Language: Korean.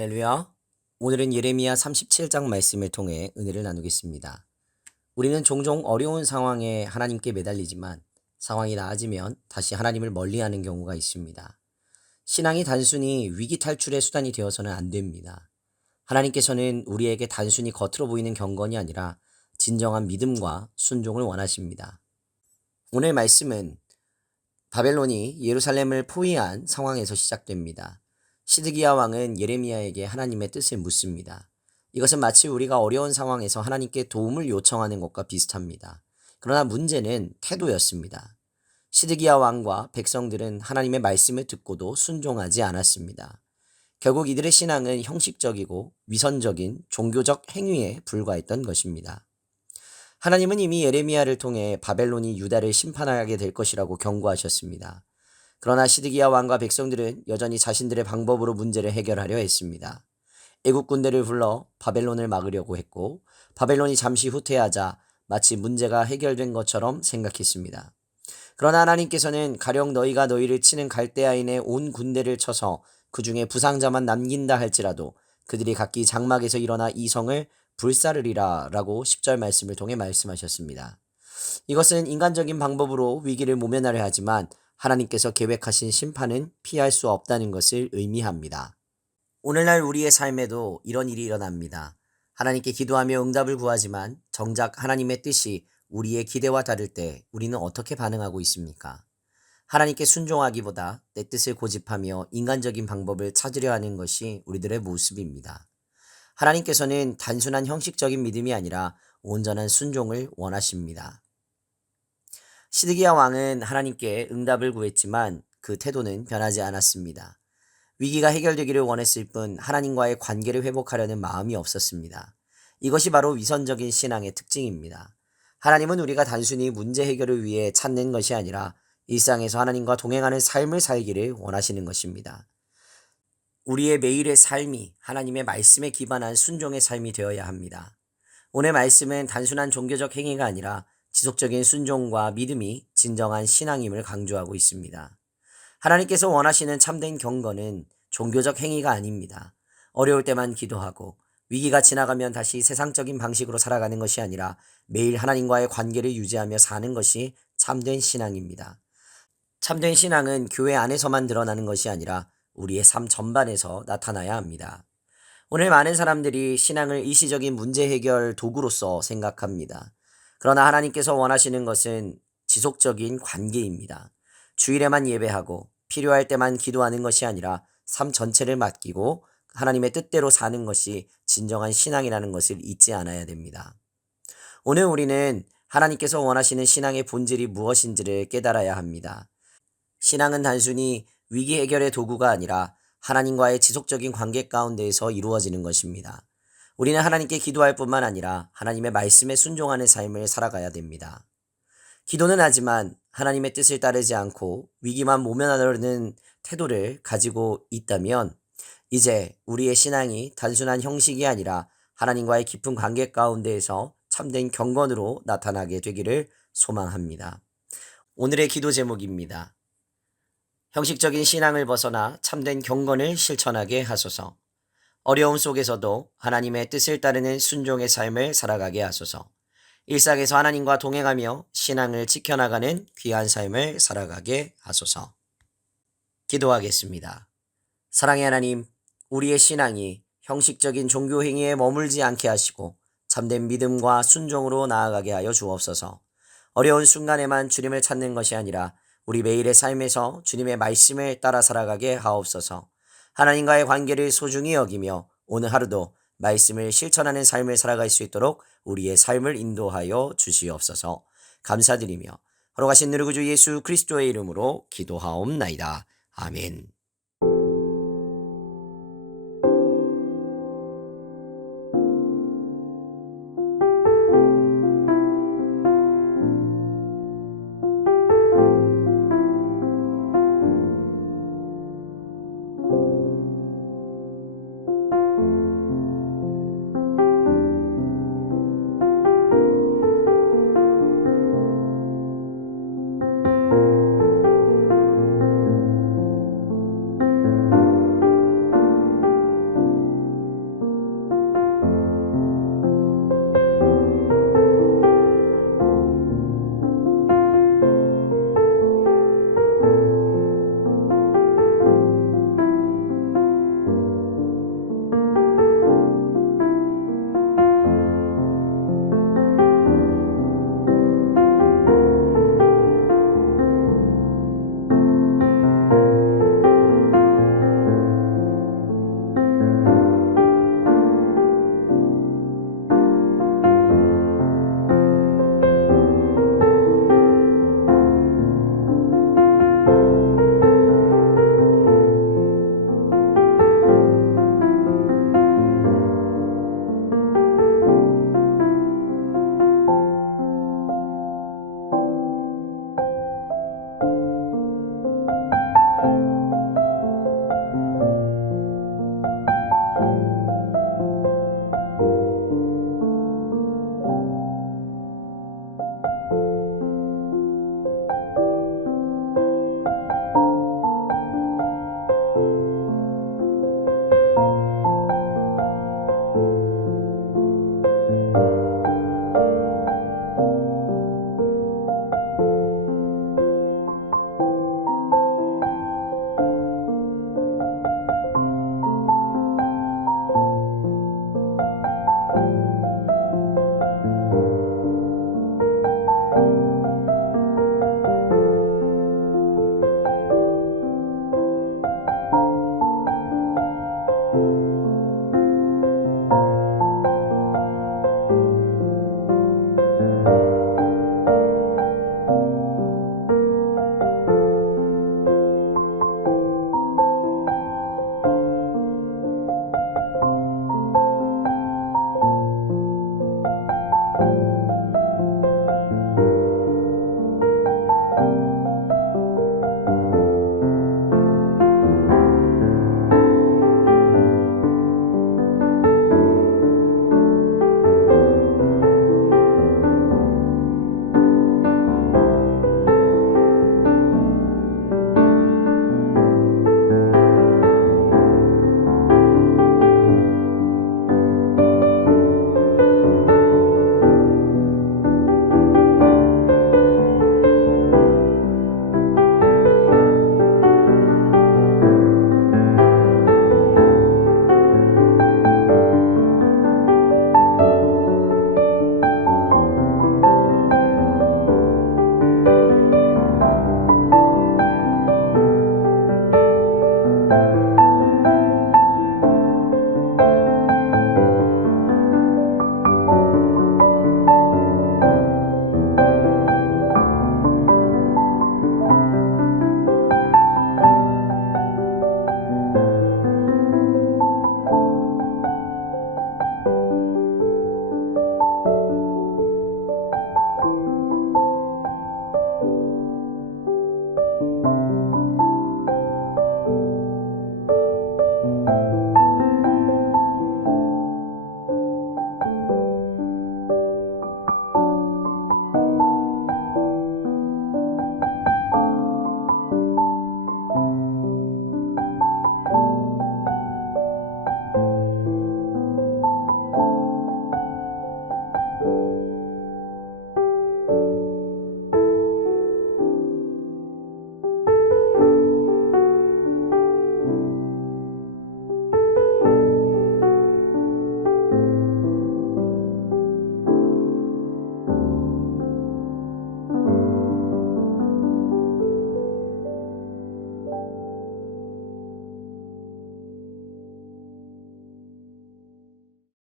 할렐루야. 오늘은 예레미야 37장 말씀을 통해 은혜를 나누겠습니다. 우리는 종종 어려운 상황에 하나님께 매달리지만 상황이 나아지면 다시 하나님을 멀리하는 경우가 있습니다. 신앙이 단순히 위기 탈출의 수단이 되어서는 안 됩니다. 하나님께서는 우리에게 단순히 겉으로 보이는 경건이 아니라 진정한 믿음과 순종을 원하십니다. 오늘 말씀은 바벨론이 예루살렘을 포위한 상황에서 시작됩니다. 시드기야 왕은 예레미야에게 하나님의 뜻을 묻습니다. 이것은 마치 우리가 어려운 상황에서 하나님께 도움을 요청하는 것과 비슷합니다. 그러나 문제는 태도였습니다. 시드기야 왕과 백성들은 하나님의 말씀을 듣고도 순종하지 않았습니다. 결국 이들의 신앙은 형식적이고 위선적인 종교적 행위에 불과했던 것입니다. 하나님은 이미 예레미야를 통해 바벨론이 유다를 심판하게 될 것이라고 경고하셨습니다. 그러나 시드기야 왕과 백성들은 여전히 자신들의 방법으로 문제를 해결하려 했습니다. 애국 군대를 불러 바벨론을 막으려고 했고 바벨론이 잠시 후퇴하자 마치 문제가 해결된 것처럼 생각했습니다. 그러나 하나님께서는 가령 너희가 너희를 치는 갈대아인의 온 군대를 쳐서 그 중에 부상자만 남긴다 할지라도 그들이 각기 장막에서 일어나 이 성을 불사르리라 라고 10절 말씀을 통해 말씀하셨습니다. 이것은 인간적인 방법으로 위기를 모면하려 하지만 하나님께서 계획하신 심판은 피할 수 없다는 것을 의미합니다. 오늘날 우리의 삶에도 이런 일이 일어납니다. 하나님께 기도하며 응답을 구하지만 정작 하나님의 뜻이 우리의 기대와 다를 때 우리는 어떻게 반응하고 있습니까? 하나님께 순종하기보다 내 뜻을 고집하며 인간적인 방법을 찾으려 하는 것이 우리들의 모습입니다. 하나님께서는 단순한 형식적인 믿음이 아니라 온전한 순종을 원하십니다. 시드기야 왕은 하나님께 응답을 구했지만 그 태도는 변하지 않았습니다. 위기가 해결되기를 원했을 뿐 하나님과의 관계를 회복하려는 마음이 없었습니다. 이것이 바로 위선적인 신앙의 특징입니다. 하나님은 우리가 단순히 문제 해결을 위해 찾는 것이 아니라 일상에서 하나님과 동행하는 삶을 살기를 원하시는 것입니다. 우리의 매일의 삶이 하나님의 말씀에 기반한 순종의 삶이 되어야 합니다. 오늘 말씀은 단순한 종교적 행위가 아니라 지속적인 순종과 믿음이 진정한 신앙임을 강조하고 있습니다. 하나님께서 원하시는 참된 경건은 종교적 행위가 아닙니다. 어려울 때만 기도하고 위기가 지나가면 다시 세상적인 방식으로 살아가는 것이 아니라 매일 하나님과의 관계를 유지하며 사는 것이 참된 신앙입니다. 참된 신앙은 교회 안에서만 드러나는 것이 아니라 우리의 삶 전반에서 나타나야 합니다. 오늘 많은 사람들이 신앙을 일시적인 문제 해결 도구로서 생각합니다. 그러나 하나님께서 원하시는 것은 지속적인 관계입니다. 주일에만 예배하고 필요할 때만 기도하는 것이 아니라 삶 전체를 맡기고 하나님의 뜻대로 사는 것이 진정한 신앙이라는 것을 잊지 않아야 됩니다. 오늘 우리는 하나님께서 원하시는 신앙의 본질이 무엇인지를 깨달아야 합니다. 신앙은 단순히 위기 해결의 도구가 아니라 하나님과의 지속적인 관계 가운데에서 이루어지는 것입니다. 우리는 하나님께 기도할 뿐만 아니라 하나님의 말씀에 순종하는 삶을 살아가야 됩니다. 기도는 하지만 하나님의 뜻을 따르지 않고 위기만 모면하려는 태도를 가지고 있다면 이제 우리의 신앙이 단순한 형식이 아니라 하나님과의 깊은 관계 가운데에서 참된 경건으로 나타나게 되기를 소망합니다. 오늘의 기도 제목입니다. 형식적인 신앙을 벗어나 참된 경건을 실천하게 하소서. 어려움 속에서도 하나님의 뜻을 따르는 순종의 삶을 살아가게 하소서. 일상에서 하나님과 동행하며 신앙을 지켜나가는 귀한 삶을 살아가게 하소서. 기도하겠습니다. 사랑의 하나님, 우리의 신앙이 형식적인 종교 행위에 머물지 않게 하시고 참된 믿음과 순종으로 나아가게 하여 주옵소서. 어려운 순간에만 주님을 찾는 것이 아니라 우리 매일의 삶에서 주님의 말씀을 따라 살아가게 하옵소서. 하나님과의 관계를 소중히 여기며 오늘 하루도 말씀을 실천하는 삶을 살아갈 수 있도록 우리의 삶을 인도하여 주시옵소서. 감사드리며 걸어가신 누구 주 예수 그리스도의 이름으로 기도하옵나이다. 아멘.